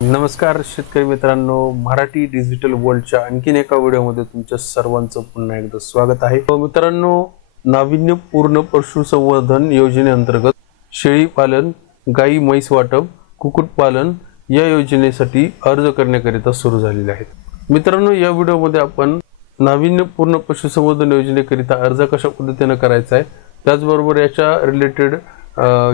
नमस्कार शेतकरी मित्रांनो, मराठी डिजिटल वर्ल्डच्या आणखीन एका व्हिडिओमध्ये तुमच्या सर्वांचं पुन्हा एकदा स्वागत आहे। मित्रांनो, नाविन्यपूर्ण पशुसंवर्धन योजनेअंतर्गत शेळी पालन, गाई म्हैस वाटप, कुक्कुटपालन या योजनेसाठी अर्ज करण्याकरिता सुरू झालेले आहेत। मित्रांनो, या व्हिडिओमध्ये आपण नाविन्यपूर्ण पशुसंवर्धन योजनेकरिता अर्ज कशा पद्धतीने करायचा आहे, त्याचबरोबर याच्या रिलेटेड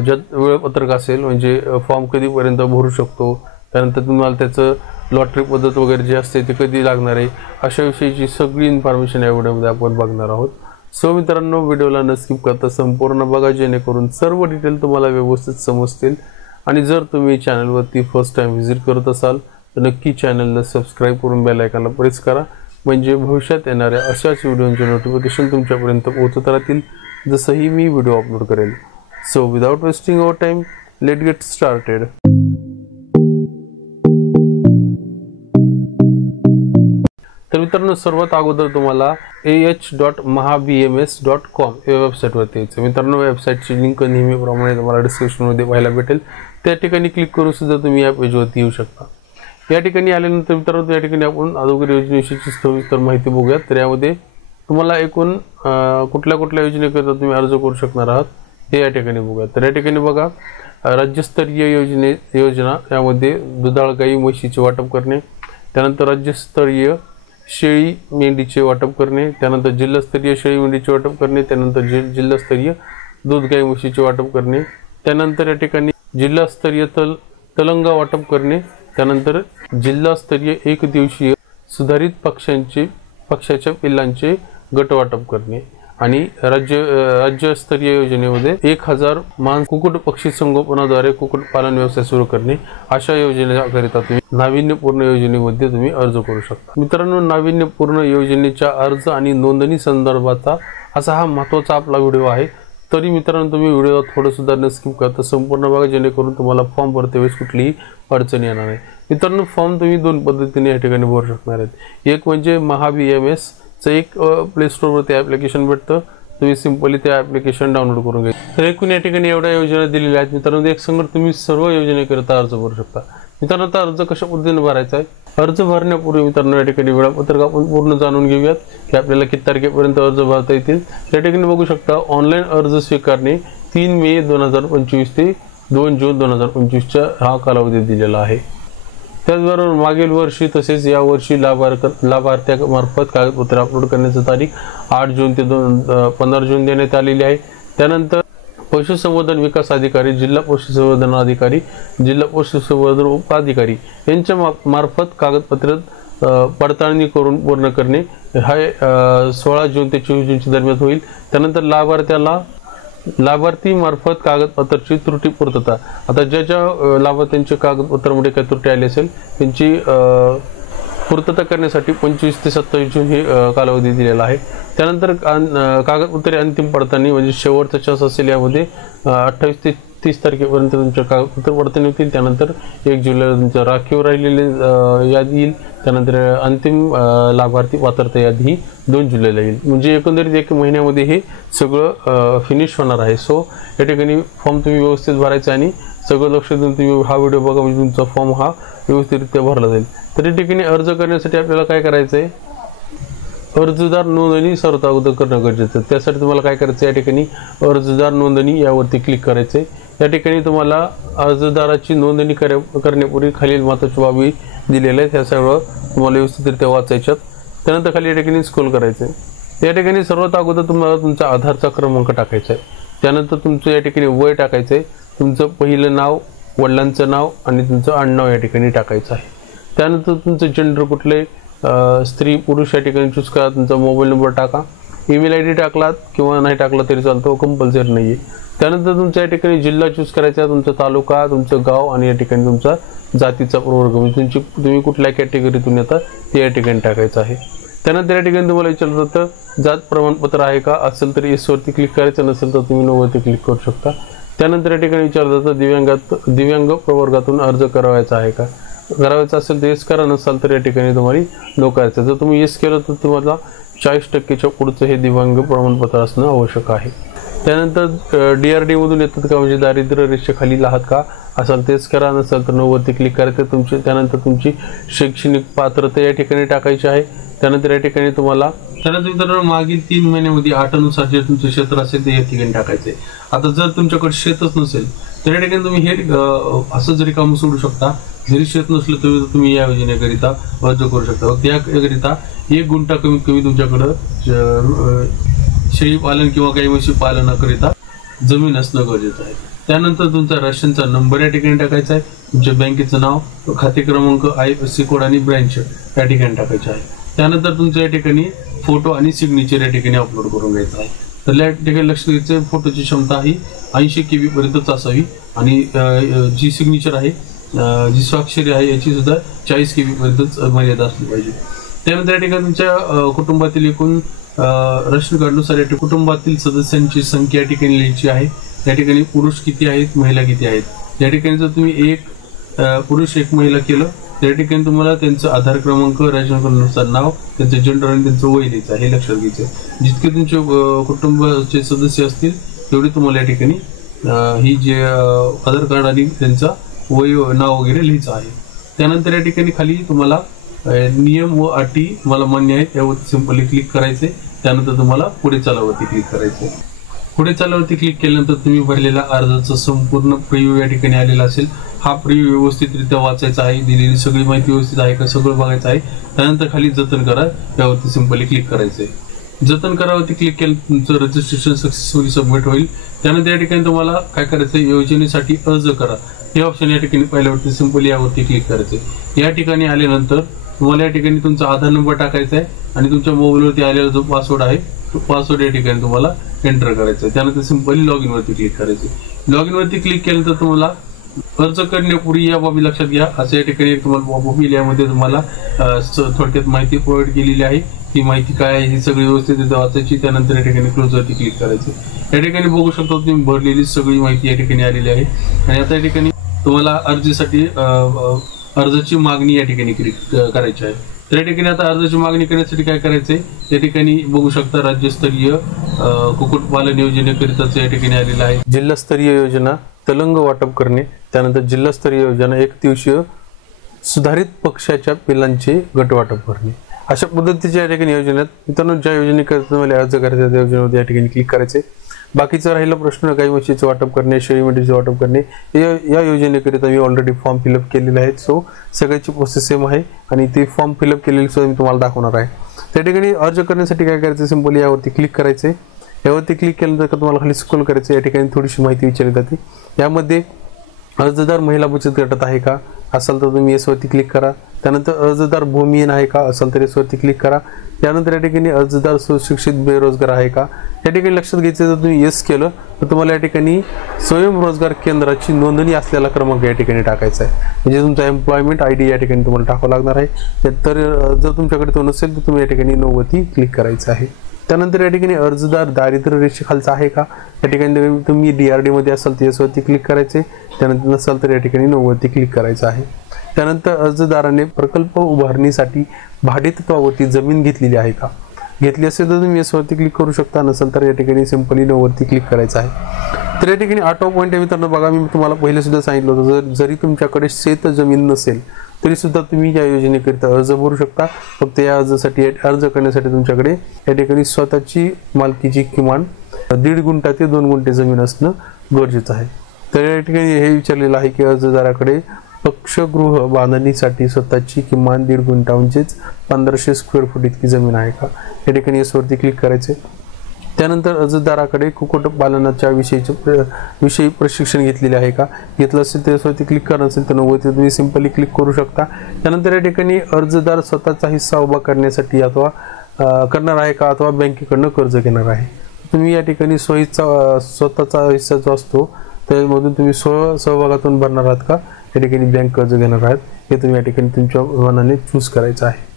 जे वेळापत्रक असेल म्हणजे फॉर्म कधीपर्यंत भरू शकतो, त्यानंतर तुम्हाला त्याचं लॉटरी पद्धत वगैरे जे असते ते कधी लागणार आहे, अशा विषयीची सगळी इन्फॉर्मेशन या व्हिडिओमध्ये आपण बघणार आहोत। सो मित्रांनो, व्हिडिओला न स्किप करता संपूर्ण बघा, जेणेकरून सर्व डिटेल तुम्हाला व्यवस्थित समजतील। आणि जर तुम्ही चॅनलवरती फर्स्ट टाइम व्हिजिट करत असाल तर नक्की चॅनलला सबस्क्राइब करून बेल आयकॉनला प्रेस करा, म्हणजे भविष्यात येणाऱ्या अशाच व्हिडिओचे नोटिफिकेशन तुमच्यापर्यंत पोहोचत राहतील जसंही मी व्हिडिओ अपलोड करेल। So without wasting our time, let get started. तर मित्रांनो, सर्वात अगोदर तुम्हाला ah.mahabms.com या वेबसाईटवरती यायचं। मित्रांनो, वेबसाईटची लिंक नेहमीप्रमाणे तुम्हाला डिस्क्रिप्शनमध्ये पाहायला भेटेल, त्या ठिकाणी क्लिक करून सुद्धा तुम्ही या पेजवरती येऊ शकता। या ठिकाणी आल्यानंतर मित्रांनो, या ठिकाणी आपण अगोदर योजनेविषयीची सविस्तर माहिती बघूयात। तर यामध्ये तुम्हाला एकूण कुठल्या कुठल्या योजनेकरिता तुम्ही अर्ज करू शकणार आहात हे या ठिकाणी बघूयात। तर या ठिकाणी बघा, राज्यस्तरीय योजना यामध्ये दुधाळ गाई म्हशीचे वाटप करणे, त्यानंतर राज्यस्तरीय शेळी मेंढीचे वाटप करणे, त्यानंतर जिल्हास्तरीय शेळी मेंढीचे वाटप करणे, त्यानंतर जिल्हास्तरीय दूध गाई म्हशीचे वाटप करणे, त्यानंतर या ठिकाणी जिल्हास्तरीय तलंगा वाटप करणे, त्यानंतर जिल्हास्तरीय एक दिवसीय सुधारित पक्ष्याच्या पिल्लांचे गट वाटप करणे, आणि राज्यस्तरीय योजनेमध्ये 1000 मांस कुक्कुट पक्षी संगोपनाद्वारे कुक्कुटपालन व्यवसाय सुरू करणे, अशा योजनेकरिता तुम्ही नाविन्यपूर्ण योजनेमध्ये तुम्ही अर्ज करू शकता। मित्रांनो, नाविन्यपूर्ण योजनेच्या अर्ज आणि नोंदणी संदर्भाचा असा हा महत्त्वाचा आपला व्हिडिओ आहे। तरी मित्रांनो, तुम्ही व्हिडिओ थोडं सुद्धा न स्किप करता संपूर्ण बघा, जेणेकरून तुम्हाला फॉर्म भरते वेळेस कुठलीही अडचण येणार नाही। मित्रांनो, फॉर्म तुम्ही दोन पद्धतीने या ठिकाणी भरू शकणार आहेत। एक म्हणजे महाबीएमएस चं एक प्ले स्टोअरवरती ॲप्लिकेशन भेटतं, तुम्ही सिंपली ते ॲप्लिकेशन डाउनलोड करून घ्यायचं। तर एकूण या ठिकाणी एवढ्या योजना दिलेल्या आहेत। मित्रांनो, एक संगत तुम्ही सर्व योजनेकरिता अर्ज भरू शकता। मित्रांनो, आता अर्ज कशा पद्धतीने भरायचा आहे, अर्ज भरण्यापूर्वी मित्रांनो या ठिकाणी वेळापत्रक आपण पूर्ण जाणून घेऊयात की आपल्याला किती तारखेपर्यंत अर्ज भरता येतील। या ठिकाणी बघू शकता, ऑनलाईन अर्ज स्वीकारणे 3 मे 2025 ते 2 जून 2025 हा कालावधी दिलेला आहे। त्याचबरोबर मागील वर्षी तसेच या वर्षी लाभार्थ्यामार्फत कागदपत्रे अपलोड करण्याची तारीख 8 जून ते 15 जून देण्यात आलेली आहे। त्यानंतर पशुसंवर्धन विकास अधिकारी, जिल्हा पशुसंवर्धन अधिकारी, जिल्हा पशुसंवर्धन उपाधिकारी यांच्या मार्फत कागदपत्र पडताळणी करून पूर्ण करणे हा 16 जून ते 24 जूनच्या दरम्यान होईल। त्यानंतर लाभार्थी मार्फत कागदपत्राची त्रुटी पूर्तता, आता ज्या लाभार्थ्यांच्या कागदपत्रामध्ये काही त्रुटी आली असेल त्यांची पूर्तता करण्यासाठी 25 ते 27 जून हे कालावधी दिलेला आहे। त्यानंतर कागदपत्रे अंतिम पडताळणी म्हणजे शेवटचा तास असेल, यामध्ये 28 ते 30 तारखेपर्यंत तुमच्या कागदपत्र पडताळणी होतील। त्यानंतर 1 जुलैला तुमच्या राखीव राहिलेले यादी येईल, त्यानंतर अंतिम लाभार्थी पात्रता यादी ही 2 जुलैला येईल। म्हणजे एकंदरीत 1 महिन्यामध्ये हे सगळं फिनिश होणार आहे। सो या ठिकाणी फॉर्म तुम्ही व्यवस्थित भरायचा आणि सगळं लक्ष देऊन तुम्ही हा व्हिडिओ बघा, म्हणजे तुमचा फॉर्म हा व्यवस्थितरित्या भरला जाईल। तर या ठिकाणी अर्ज करण्यासाठी आपल्याला काय करायचं आहे, अर्जदार नोंदणी सर्वात अगोदर करणं गरजेचं आहे। त्यासाठी तुम्हाला काय करायचं, या ठिकाणी अर्जदार नोंदणी यावरती क्लिक करायचं आहे। या ठिकाणी तुम्हाला अर्जदाराची नोंदणी करण्यापूर्वी खालील महत्त्वाच्या बाबी दिलेल्या आहेत, ह्या सगळं तुम्हाला व्यवस्थितरित्या वाचायच्यात। त्यानंतर खाली या ठिकाणी स्क्रोल करायचं आहे। या ठिकाणी सर्वात अगोदर तुम्हाला तुमचा आधारचा क्रमांक टाकायचा आहे, त्यानंतर तुमचं या ठिकाणी वय टाकायचं आहे, तुमचं पहिलं नाव, वडिलांचं नाव आणि तुमचं आडनाव या ठिकाणी टाकायचं आहे। त्यानंतर तुमचं जेंडर कुठले, स्त्री पुरुष या ठिकाणी चूज करा, तुमचा मोबाईल नंबर टाका, ईमेल ID टाकलात किंवा नाही टाकला तरी चालतो, कंपल्सरी नाही आहे। त्यानंतर तुमच्या या ठिकाणी जिल्हा चूज करायचा, तुमचा तालुका, तुमचं गाव आणि या ठिकाणी तुमचा जातीचा प्रवर्ग म्हणजे तुम्ही कुठल्या कॅटेगरीतून येता ते या ठिकाणी टाकायचं आहे। त्यानंतर या ठिकाणी तुम्हाला विचारलं जातं जात प्रमाणपत्र आहे का, असेल तर येस वरती क्लिक करायचं, नसेल तर तुम्ही नो वरती क्लिक करू शकता। त्यानंतर या ठिकाणी विचारलं जातं दिव्यांग प्रवर्गातून अर्ज करायचा आहे का, करायचं असेल तर येस करा, नसाल तर या ठिकाणी तुम्हाला नो करायचं। जर तुम्ही येस केलं तर तुम्हाला 40% पुढचं हे दिव्यांग प्रमाणपत्र असणं आवश्यक आहे। त्यानंतर DRD मधून येतात का, म्हणजे दारिद्र्य रेषेखालील आहात का असाल तेच करा, नसेल तर नो वरती क्लिक करायचं. त्यानंतर तुमची शैक्षणिक पात्रता या ठिकाणी टाकायची आहे. त्यानंतर या ठिकाणी तुम्हाला त्यानंतर मागील 3 महिन्यामध्ये 8 अनुसार जे तुमचं क्षेत्र असेल ते या ठिकाणी टाकायचे. आता जर तुमच्याकडे शेतच नसेल तर या ठिकाणी तुम्ही हे असं जरी काम सोडू शकता. जरी शेत नसलं तरी तुम्ही या योजनेकरिता अर्ज करू शकता. त्याकरिता 1 गुंठा कमीत कमी तुमच्याकडं शेळी पालन किंवा गाई म्हशी पालनाकरिता जमीन असणं गरजेचं आहे. त्यानंतर तुमचा रेशनचा नंबर या ठिकाणी टाकायचा आहे. तुमच्या बँकेचं नाव, खाते क्रमांक, IFSC कोड आणि ब्रँच या ठिकाणी टाकायचे आहे. त्यानंतर तुमच्या या ठिकाणी फोटो आणि सिग्नेचर या ठिकाणी अपलोड करून घ्यायचं आहे. तर या ठिकाणी लक्ष द्यायचं, फोटोची क्षमता ही 80 KB पर्यंतच असावी आणि जी सिग्नेचर आहे, जी स्वाक्षरी आहे याची सुद्धा 40 KB पर्यंतच मर्यादा असली पाहिजे. त्यानंतर या ठिकाणी तुमच्या कुटुंबातील एकूण रेशन कार्डनुसार या कुटुंबातील सदस्यांची संख्या या ठिकाणी लिहायची आहे. या ठिकाणी पुरुष किती आहेत, महिला किती आहेत. या ठिकाणी जर तुम्ही 1 पुरुष 1 महिला केलं तर या ठिकाणी तुम्हाला त्यांचं आधार क्रमांक, रेशन कार्डनुसार नाव, त्यांचं जेंडर आणि त्यांचं वय द्यायचं आहे. हे लक्षात घ्यायचं. जितके तुमचे कुटुंबाचे सदस्य असतील तेवढे तुम्हाला या ठिकाणी ही जे आधार कार्ड आणि त्यांचा वय, नाव वगैरे लिहायचं आहे. त्यानंतर या ठिकाणी खाली तुम्हाला नियम व अटी मला मान्य आहेत यावरती सिंपली क्लिक करायचे. त्यानंतर तुम्हाला पुढे चालावरती क्लिक करायचे. पुढे चालावरती क्लिक केल्यानंतर तुम्ही भरलेला अर्जाचा संपूर्ण प्रिव्ह्यू या ठिकाणी आलेला असेल. हा प्रिव्ह्यू व्यवस्थितरित्या वाचायचा आहे. दिलेली सगळी माहिती व्यवस्थित आहे का सगळं बघायचं आहे. त्यानंतर खाली जतन करा यावरती सिंपली क्लिक करायचंय. जतन करावरती क्लिक केलं तुमचं रजिस्ट्रेशन सक्सेसफुली सबमिट होईल. त्यानंतर या ठिकाणी तुम्हाला काय करायचं, योजनेसाठी अर्ज करा हे ऑप्शन या ठिकाणी पहिल्यावरती सिंपली यावरती क्लिक करायचं. या ठिकाणी आल्यानंतर तुम्हाला या ठिकाणी तुमचा आधार नंबर टाकायचा आहे आणि तुमच्या मोबाईलवरती आलेला जो पासवर्ड आहे तो पासवर्ड या ठिकाणी तुम्हाला एंटर करायचा आहे. त्यानंतर सिंपली लॉग इन वरती क्लिक करायचे. लॉग इन वरती क्लिक केल्यानंतर तुम्हाला अर्ज करण्यापूर्वी या बाबी लक्षात घ्या. असं या ठिकाणी तुम्हाला पॉपअप येईल. यामध्ये तुम्हाला थोडक्यात माहिती प्रोव्हाइड केलेली आहे. ती माहिती काय आहे ही सगळी व्यवस्थित वाचायची. त्यानंतर या ठिकाणी क्लोज वरती क्लिक करायचे. या ठिकाणी बघू शकता तुम्ही भरलेली सगळी माहिती या ठिकाणी आलेली आहे. आणि आता या ठिकाणी तुम्हाला अर्जासाठी अर्जाची मागणी या ठिकाणी क्लिक करायची आहे. तर या ठिकाणी आता अर्जाची मागणी करण्यासाठी काय करायचंय, या ठिकाणी बघू शकता राज्यस्तरीय कुक्कुटपालन योजनेकरिताच या ठिकाणी आलेलं आहे. जिल्हास्तरीय योजना तलंग वाटप करणे. त्यानंतर जिल्हास्तरीय योजना 1 दिवसीय सुधारित पक्षाच्या पिलांचे गट वाटप करणे. अशा पद्धतीच्या या ठिकाणी योजनेत मित्रांनो ज्या योजनेकरिता तुम्हाला अर्ज करायचा त्या योजनेमध्ये या ठिकाणी क्लिक करायचे. बाकीचा राहिला प्रश्न गाई म्हशीचं वाटप करणे, शेळी मेंढीचं वाटप करणे या योजनेकरिता मी ऑलरेडी फॉर्म फिलअप केलेले आहेत. सो सगळ्याची प्रोसेस सेम आहे आणि ते फॉर्म फिलअप केलेली सुद्धा मी तुम्हाला दाखवणार आहे. त्या ठिकाणी अर्ज करण्यासाठी काय करायचं, सिंपली यावरती क्लिक करायचे. यावरती क्लिक केल्यानंतर तुम्हाला खाली स्क्रॉल करायचं. या ठिकाणी थोडीशी माहिती विचारली जाते. यामध्ये अर्जदार महिला बचत गटात आहे का असेल तर तुम्ही येस वरती क्लिक करा. त्यानंतर अर्जदार भूमिहीन आहे का असेल तर येस वरती क्लिक करा. त्यानंतर या ठिकाणी अर्जदार सुशिक्षित बेरोजगार आहे का या ठिकाणी लक्षात घ्यायचं. जर तुम्ही येस केलं तर तुम्हाला या ठिकाणी स्वयंरोजगार केंद्राची नोंदणी असलेला क्रमांक या ठिकाणी टाकायचा आहे. म्हणजे तुमचा एम्प्लॉयमेंट ID या ठिकाणी तुम्हाला टाकावं लागणार आहे. तर जर तुमच्याकडे तो नसेल तर तुम्ही या ठिकाणी नो वरती क्लिक करायचं आहे. त्यानंतर या ठिकाणी अर्जदार दारिद्र्य रेषेखालचा आहे का या ठिकाणी तुम्ही DRD मध्ये असाल तर येस वरती क्लिक करायचे. त्यानंतर नसाल तर या ठिकाणी नो वरती क्लिक करायचं आहे. त्यानंतर अर्जदाराने प्रकल्प उभारणीसाठी भाडेतत्वावरती जमीन घेतलेली आहे का, घेतली असेल तर तुम्ही येस वरती क्लिक करू शकता. नसेल तर या ठिकाणी सिंपली नो वरती क्लिक करायचं आहे. तर या ठिकाणी 8वा पॉईंट आहे मित्रांनो, बघा मी तुम्हाला पहिले सुद्धा सांगितलं होतं जरी तुमच्याकडे शेत जमीन नसेल तरी सुद्धा तुम्ही या योजनेकरिता अर्ज भरू शकता. फक्त या अर्जासाठी अर्ज करण्यासाठी तुमच्याकडे या ठिकाणी स्वतःची मालकीची किमान 1.5 गुंठा ते 2 गुंठे जमीन असणं गरजेचं आहे. तर या ठिकाणी हे विचारलेलं आहे की अर्जदाराकडे पक्षगृह बांधणीसाठी स्वतःची किमान 1.5 गुंठा म्हणजेच 1500 स्क्वेअर फूट इतकी जमीन आहे का या ठिकाणी येस वरती क्लिक करायचे. त्यानंतर अर्जदाराकडे कुक्कुटपालनाच्या विषयी प्रशिक्षण घेतलेले आहे का, घेतलं असेल त्यावरती क्लिक करा. नसेल तर नव्वद तुम्ही सिंपली क्लिक करू शकता. त्यानंतर या ठिकाणी अर्जदार स्वतःचा हिस्सा उभा करण्यासाठी अथवा करणार आहे का अथवा बँकेकडनं कर्ज घेणार आहे. तुम्ही या ठिकाणी स्वतःचा हिस्सा जो असतो त्यामधून तुम्ही सहभागातून भरणार आहात का या ठिकाणी बँक कर्ज घेणार आहात हे तुम्ही या ठिकाणी तुमच्या मनाने चूज करायचं आहे.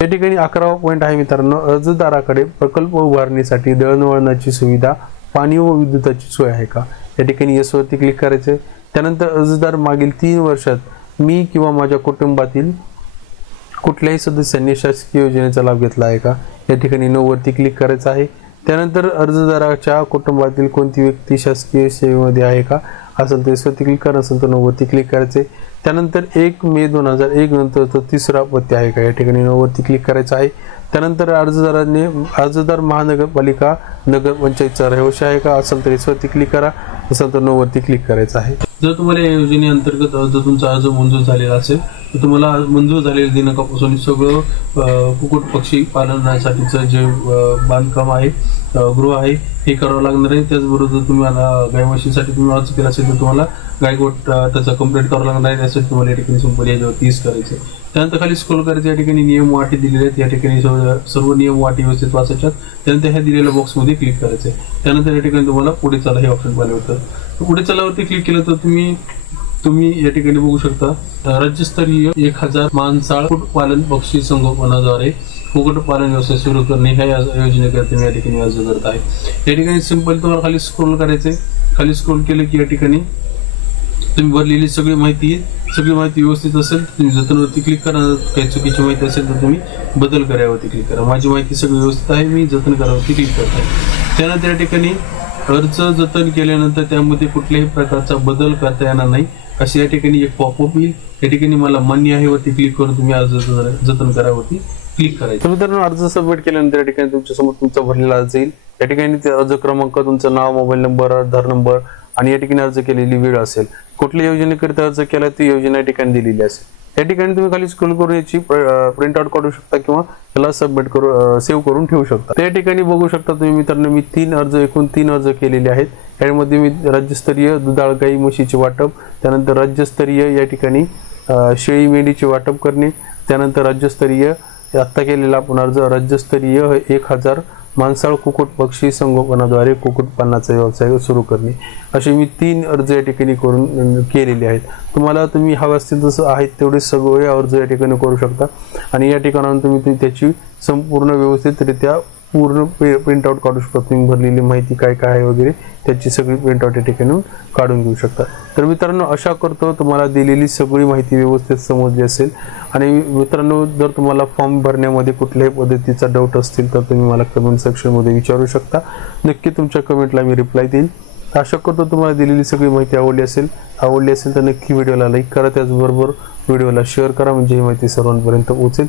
या ठिकाणी 11वा पॉईंट आहे मित्रांनो, अर्जदाराकडे प्रकल्प उभारणीसाठी दळणवळणाची सुविधा, पाणी व विद्युताची सोय आहे का या ठिकाणी येस वरती क्लिक करायचे. त्यानंतर अर्जदार मागील 3 वर्षात मी किंवा माझ्या कुटुंबातील कुठल्याही सदस्यांनी शासकीय योजनेचा लाभ घेतला आहे का या ठिकाणी नो वरती क्लिक करायचं आहे. त्यानंतर अर्जदाराच्या कुटुंबातील कोणती व्यक्ती शासकीय सेवेमध्ये आहे का असेल तर वरती क्लिक करा, नसेल तर नो वरती क्लिक करायचे। त्यानंतर 1 मे 2001 नंतरचा तिसरा पत्ते आहे का या ठिकाणी नो वरती क्लिक करायचं आहे। त्यानंतर अर्जदार महानगरपालिका नगरपंचायतचा रहिवासी आहे का असेल तर वरती क्लिक करा, नसेल तर नो वरती क्लिक करायचं आहे। जर तुम्हाला या योजनेअंतर्गत जर तुमचा अर्ज मंजूर झालेला असेल तर तुम्हाला मंजूर झालेल्या दिनांकापासून सगळं कुक्कुट पक्षी पालनासाठीचं जे बांधकाम आहे, गृह आहे हे करावं लागणार आहे। त्याचबरोबर तुम्ही गाय म्हशीसाठी तुम्ही अर्ज केला असेल तर तुम्हाला गायगोट त्याचा कंप्लीट करावं लागणार आहे। त्यासाठी तुम्हाला या ठिकाणी संपूर्ण याच्यावरती यूज करायचे। त्यानंतर खाली स्क्रोल करायचं, या ठिकाणी नियम वाटी दिलेले आहेत, या ठिकाणी सर्व नियम वाटी व्यवस्थित वाचायच्यात। त्यानंतर ह्या दिलेल्या बॉक्समध्ये क्लिक करायचे। त्यानंतर या ठिकाणी तुम्हाला पुढे चला हे ऑप्शन पाहिलं होतं। पुढे चलावरती क्लिक केलं तर तुम्ही या ठिकाणी बघू शकता राज्यस्तरीय 1000 मांसाळ कुक्कुटपालन पक्षी संगोपनाद्वारे कुक्कुटपालन व्यवसाय सुरू करणे ह्या योजनेकरता तुम्ही या ठिकाणी अर्ज करत आहे। या ठिकाणी सिंपल तुम्हाला खाली स्क्रोल करायचे। खाली स्क्रोल केलं की या ठिकाणी तुम्ही भरलेली सगळी माहिती व्यवस्थित असेल तर तुम्ही जतनवरती क्लिक करा। काही चुकीची माहिती असेल तर तुम्ही बदल करावरती क्लिक करा। माझी माहिती सगळी व्यवस्थित आहे, मी जतन करावरती क्लिक करत आहे। त्यानंतर या ठिकाणी अर्ज जतन केल्यानंतर त्यामध्ये कुठल्याही प्रकारचा बदल करता येणार नाही असे या ठिकाणी एक पॉपअप येईल। या ठिकाणी मला मान्य आहे वरती क्लिक करून तुम्ही अर्ज जतन करावरती क्लिक करायचं। तर मित्रांनो अर्ज सबमिट केल्यानंतर या ठिकाणी तुमच्या समोर तुमचा भरलेला अर्ज येईल। या ठिकाणी अर्ज क्रमांक, तुमचं नाव, मोबाईल नंबर, आधार नंबर आणि या ठिकाणी अर्ज केलेली वेळ असेल, कुठल्या योजनेकरिता अर्ज केला ती योजना या ठिकाणी दिलेली असेल। या ठिकाणी तुम्ही खाली स्क्रोल करून याची प्रिंट आउट काढू शकता किंवा त्याला सबमिट करून सेव्ह करून ठेवू शकता। त्या ठिकाणी बघू शकता तुम्ही मित्रांनो मी एकूण 3 अर्ज केलेले आहेत। यामध्ये मी राज्यस्तरीय दुधाळ गाई म्हशीचे वाटप, त्यानंतर राज्यस्तरीय या ठिकाणी शेळी मेंढीचे वाटप करणे, त्यानंतर राज्यस्तरीय आता केलेला आपण अर्ज राज्यस्तरीय 1000 मांसाळ कुक्कुट पक्षी संगोपनाद्वारे कुक्कुटपालनाचा व्यवसाय सुरू करणे, असे मी 3 अर्ज या ठिकाणी करून केलेले आहेत। तुम्ही हवे असतील तसं आहेत तेवढे सगळे अर्ज या ठिकाणी करू शकता आणि या ठिकाणाहून तुम्ही त्याची संपूर्ण व्यवस्थितरित्या पूर्ण प्रिंटआउट काढू शकता। तुम्ही भरलेली माहिती काय काय आहे वगैरे त्याची सगळी प्रिंटआउट या ठिकाणी काढून घेऊ शकता। तर मित्रांनो आशा करतो तुम्हाला दिलेली सगळी माहिती व्यवस्थित समजली असेल। आणि मित्रांनो जर तुम्हाला फॉर्म भरण्यामध्ये कुठल्याही पद्धतीचा डाऊट असतील तर तुम्ही मला कमेंट सेक्शनमध्ये विचारू शकता। नक्की तुमच्या कमेंटला मी रिप्लाय देईल। आशा करतो तुम्हाला दिलेली सगळी माहिती आवडली असेल तर नक्की व्हिडिओला लाईक करा, त्याचबरोबर व्हिडिओला शेअर करा म्हणजे ही माहिती सर्वांपर्यंत पोहोचेल।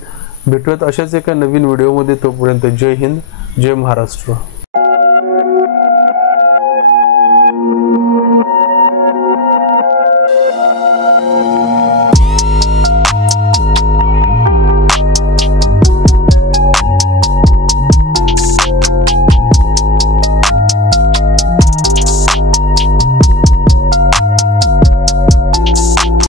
भेटूयात अशाच एका नवीन व्हिडिओमध्ये, तोपर्यंत जय हिंद, जय महाराष्ट्र।